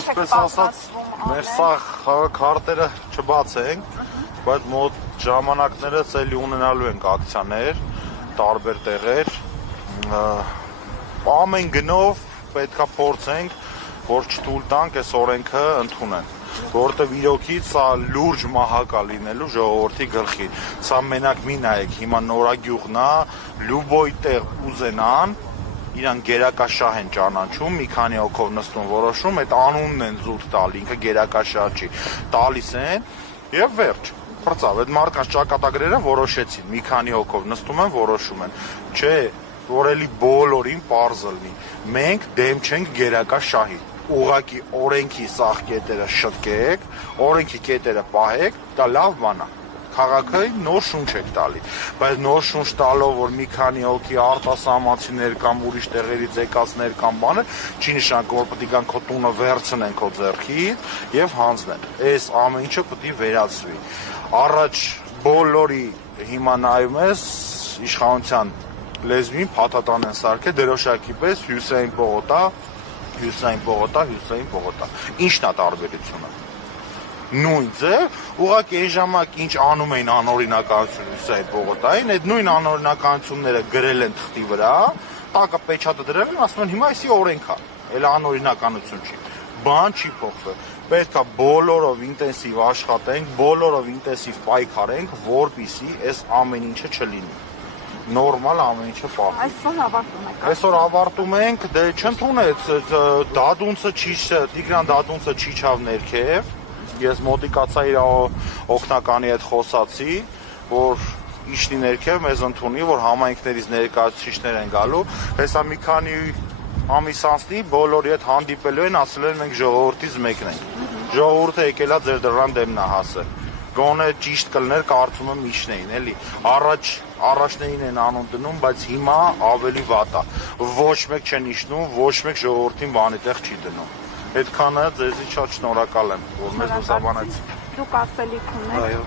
այսպես ասած, մեր սաղ քարտերը չբացենք, բայց մոտ ժամանակներս էլի ունենալու ենք ակցիաներ, տարբեր տեղեր, ամեն գնով պետքա փորձենք, որ չթույլ տանք այս օրենքը ընդունեն, որտեվ իրոքից սա լուրջ մահակ է լինելու ժողովրդի գլխի, սա մենակ մի նայեք, հիմա նորագյուղն է, լյուբոյ տեղ ուզենան, իրան գերակաշահ են ճանաչում, մի քանի հոգով նստում որոշում, այդ անունն են զուտ տալ, ինքը գերակաշահ չի, տալիս են եւ վերջ, պրծավ, այդ մարդկանց ճակատագրերը որոշեցին, մի քանի հոգով նստում են, որոշում են, չէ, որ էլի բոլորին պարզ լինի, մենք դեմ չենք գերակաշահի, ուղղակի օրենքի սաղ կետերը շտկեք, օրենքի կետերը պահեք, դա լավ բան է, քաղաքը նոր շունչ եք տալի, բայց նոր շունչ տալով, որ մի քանի հոգի արտասահմանցիներ կամ ուրիշ տեղերից եկածներ կամ բաներ, չի նշանակում, որ պետք է գան քո տունը վերցնեն քո ձեռքից եւ հանձնեն, այս ամեն ինչը պետք է վերացվի, առաջ բոլորի հիմա նայում ես իշխանության լեզվին փաթաթան են սարքել դրոշակի պես Հյուսեին պողոտա, ինչն է տարբերությունը, նույն ձև, ուղղակի այն ժամանակ ինչ անում էին անօրինականություն Հյուսեին պողոտային, այդ նույն անօրինականությունները գրել են թղթի վրա, տակը պեչատը դրել են, ասում են հիմա այսի օրենք է, էլ անօրինականություն չի, բան չի փոխվել, պետք է բոլորով ինտենսիվ աշխատենք, բոլորով ինտենսիվ պայքարենք, որպեսզի այս ամեն ինչը չլինի, նորմալ ամեն ինչը պահվի։ Այսօր ավարտում եք։ Այսօր ավարտում ենք, դե չընդունեց, դադունցը չի, Տիգրան դադունցը չի չավ ներքև, ես մոտիկացա իր օգնականի հետ խոսացի, որ իջնի ներքև մեզ ընդունի, որ համայնքներից ներկայացուցիչներ են գալու, հեսա մի քանի ամիս անցնի, բոլորի հետ հանդիպելու են, ասել են մենք ժողովրդից մեկն ենք, ժողովուրդը եկել է ձեր դռան դեմն է հասել, գոնե ճիշտ կլներ կարծում եմ իջնեին, էլի, առաջներին են անուն դնում, բայց հիմա ավելի վատ է, ոչ մեկ չեն իջնում, ոչ մեկ ժողովրդին բանի տեղ չի դնում, այդքանը ձեզի շատ շնորհակալ եմ, որ մեզ լուսաբանեցիք։ Դուք ասելիք ունեք։ Այո։